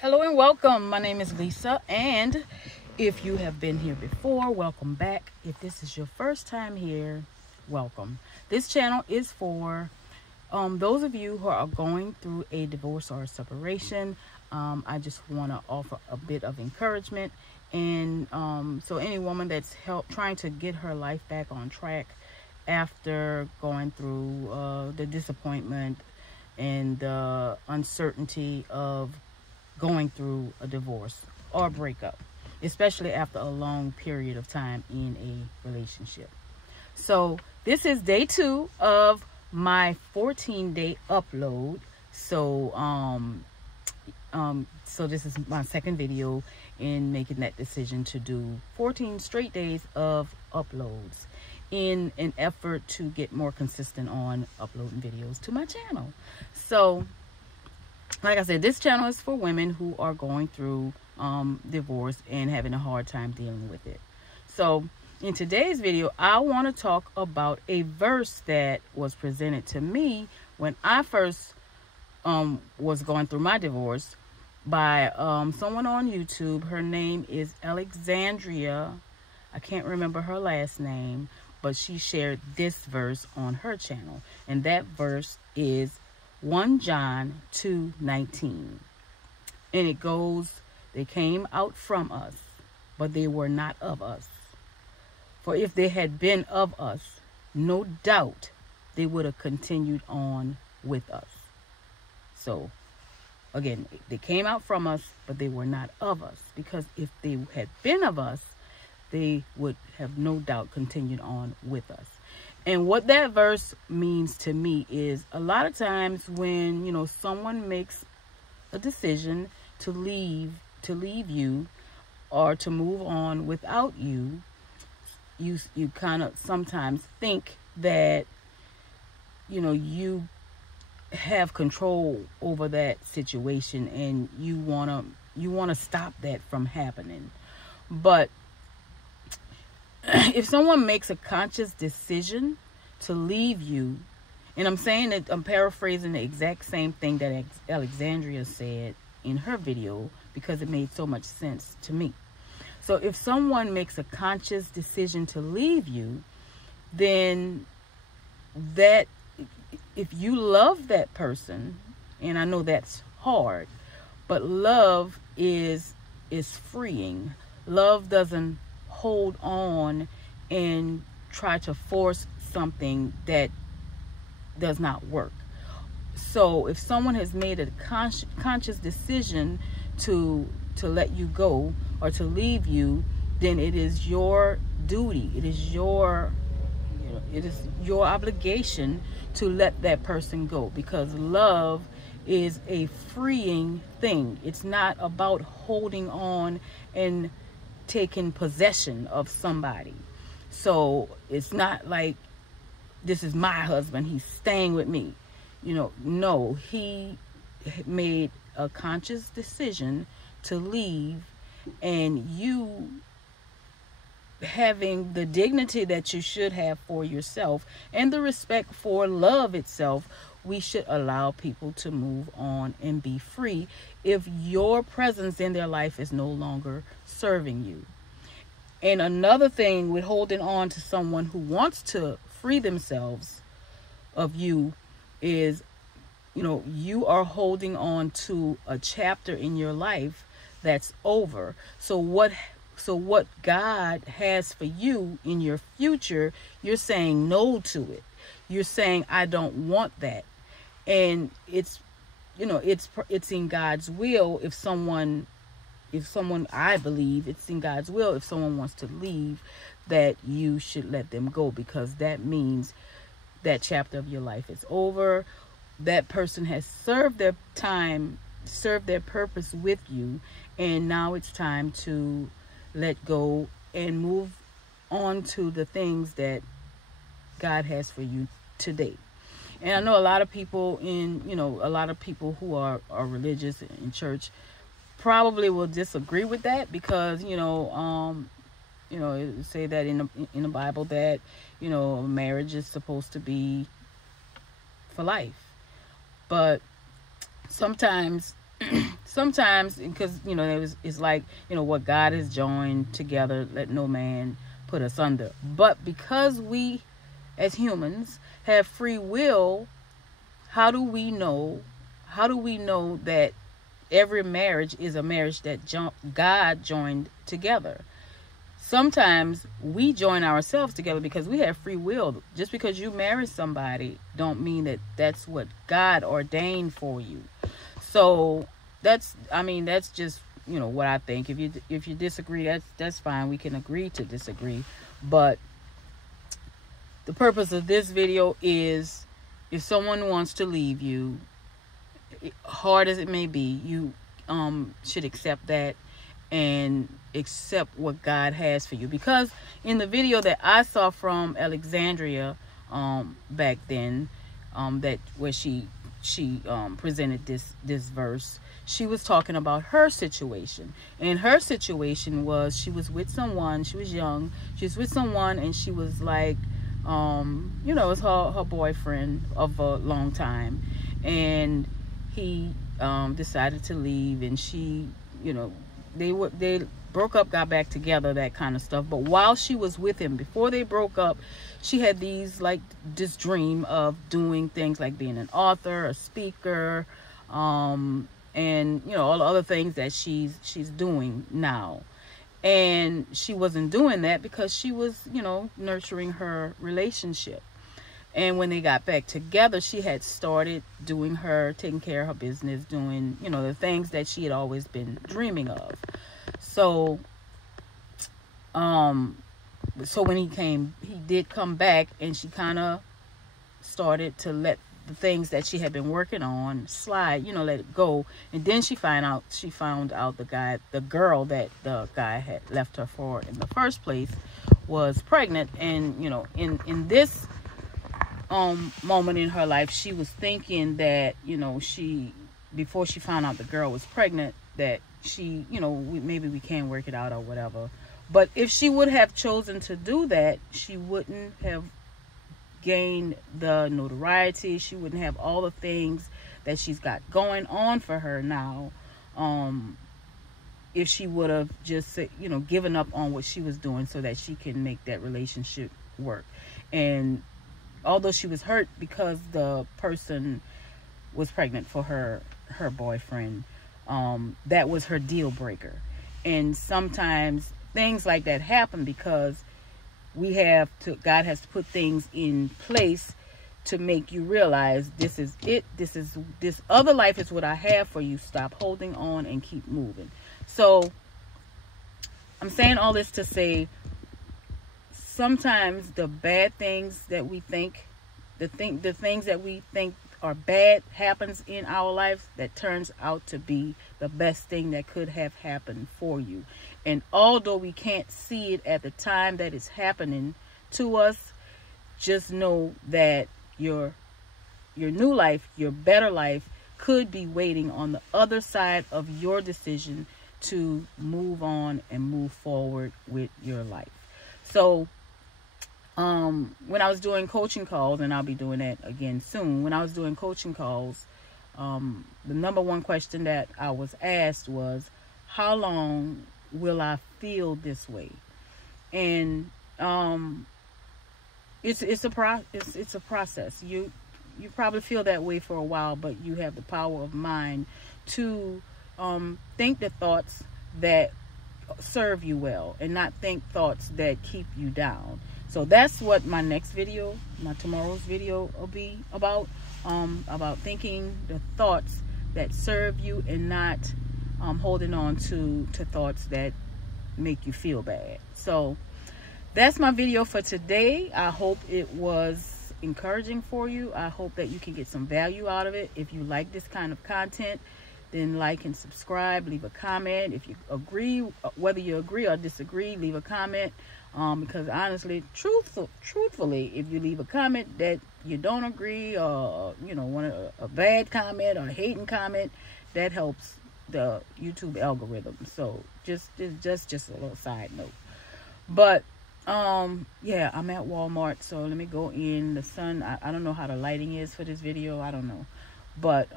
Hello and welcome. My name is Lisa, and if you have been here before, welcome back. If this is your first time here, welcome. This channel is for those of you who are going through a divorce or a separation. I just want to offer a bit of encouragement, and so any woman that's trying to get her life back on track after going through the disappointment and the uncertainty of going through a divorce or a breakup, especially after a long period of time in a relationship. So this is day 2 of my 14-day upload. So so this is my second video in making that decision to do 14 straight days of uploads in an effort to get more consistent on uploading videos to my channel. So like I said, this channel is for women who are going through divorce and having a hard time dealing with it. So in today's video, I want to talk about a verse that was presented to me when I first was going through my divorce by someone on YouTube. Her name is Alexandria. I can't remember her last name, but she shared this verse on her channel, and that verse is 1 John 2:19, and it goes, "They came out from us, but they were not of us. For if they had been of us, no doubt they would have continued on with us." So again, they came out from us, but they were not of us, because if they had been of us, they would have no doubt continued on with us. And what that verse means to me is, a lot of times when, you know, someone makes a decision to leave you or to move on without you, you kind of sometimes think that, you know, you have control over that situation and you want to stop that from happening. But if someone makes a conscious decision to leave you, and I'm saying that, I'm paraphrasing the exact same thing that Alexandria said in her video because it made so much sense to me. So if someone makes a conscious decision to leave you, then that, if you love that person, and I know that's hard, but love is freeing. Love doesn't hold on and try to force something that does not work. So if someone has made a conscious decision to let you go or to leave you, then it is your duty, it is your obligation to let that person go, because love is a freeing thing. It's not about holding on and taking possession of somebody. So it's not like, this is my husband, he's staying with me. You know, no, he made a conscious decision to leave, and you, having the dignity that you should have for yourself and the respect for love itself, we should allow people to move on and be free if your presence in their life is no longer serving you. And another thing with holding on to someone who wants to free themselves of you is, you know, you are holding on to a chapter in your life that's over. So what God has for you in your future, you're saying no to it. You're saying, I don't want that. And it's, you know, it's in God's will. If someone, I believe it's in God's will, if someone wants to leave, that you should let them go, because that means that chapter of your life is over. That person has served their time, served their purpose with you, and now it's time to let go and move on to the things that God has for you today. And I know a lot of people who are religious in church probably will disagree with that, because it say that in the Bible that, you know, marriage is supposed to be for life. But sometimes sometimes, because you know, it's like, you know, what God has joined together, let no man put us under. But because we as humans have free will, how do we know that every marriage is a marriage that God joined together? Sometimes we join ourselves together because we have free will. Just because you marry somebody don't mean that that's what God ordained for you. So that's just, you know, what I think. If you disagree, that's fine. We can agree to disagree. But the purpose of this video is, if someone wants to leave you, hard as it may be, you should accept that and accept what God has for you. Because in the video that I saw from Alexandria back then, that where she presented this verse, she was talking about her situation. And her situation was, she was with someone, she was young, she was with someone, and she was like, you know, it's her boyfriend of a long time, and he decided to leave, and she, you know, they broke up, got back together, that kind of stuff. But while she was with him, before they broke up, she had this dream of doing things like being an author, a speaker, and, you know, all the other things that she's doing now. And she wasn't doing that because she was, you know, nurturing her relationship. And when they got back together, she had started taking care of her business, doing, you know, the things that she had always been dreaming of. So, so when he did come back, and she kind of started to let the things that she had been working on slide, you know, let it go. And then she found out the girl that the guy had left her for in the first place was pregnant. And, you know, in this moment in her life, she was thinking that, you know, before she found out the girl was pregnant, that she, you know, maybe we can work it out or whatever. But if she would have chosen to do that, she wouldn't have gained the notoriety. She wouldn't have all the things that she's got going on for her now, if she would have just, you know, given up on what she was doing so that she can make that relationship work. And although she was hurt because the person was pregnant for her boyfriend, that was her deal breaker. And sometimes things like that happen because God has to put things in place to make you realize, this is it. This other life is what I have for you. Stop holding on and keep moving. So I'm saying all this to say, sometimes the bad things that we think, the things that we think are bad happens in our life, that turns out to be the best thing that could have happened for you. And although we can't see it at the time that it's happening to us, just know that your new life, your better life, could be waiting on the other side of your decision to move on and move forward with your life. So when I was doing coaching calls, and I'll be doing that again soon, when I was doing coaching calls, the number one question that I was asked was, how long will I feel this way? And it's a process. You probably feel that way for a while, but you have the power of mind to think the thoughts that serve you well, and not think thoughts that keep you down. So that's what my next video, my tomorrow's video, will be about thinking the thoughts that serve you, and not holding on to thoughts that make you feel bad. So that's my video for today. I hope it was encouraging for you. I hope that you can get some value out of it. If you like this kind of content, then like and subscribe, leave a comment. If you agree, whether you agree or disagree, leave a comment. Because honestly, truthfully, if you leave a comment that you don't agree, or you know, want a bad comment or a hating comment, that helps the YouTube algorithm. So just a little side note. But yeah, I'm at Walmart, so let me go in the sun. I don't know how the lighting is for this video, I don't know, but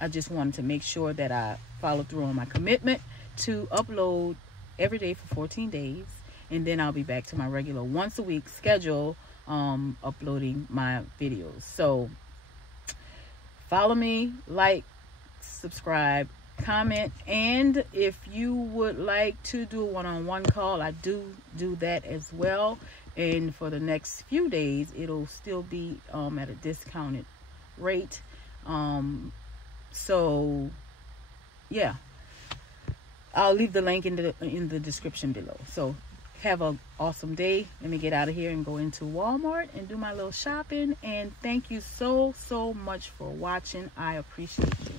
I just wanted to make sure that I follow through on my commitment to upload every day for 14 days. And then I'll be back to my regular once a week schedule, uploading my videos. So follow me, like, subscribe, comment, and if you would like to do a one-on-one call, I do that as well. And for the next few days, it'll still be at a discounted rate. So yeah, I'll leave the link in the description below. So have an awesome day. Let me get out of here and go into Walmart and do my little shopping. And thank you so much for watching. I appreciate it.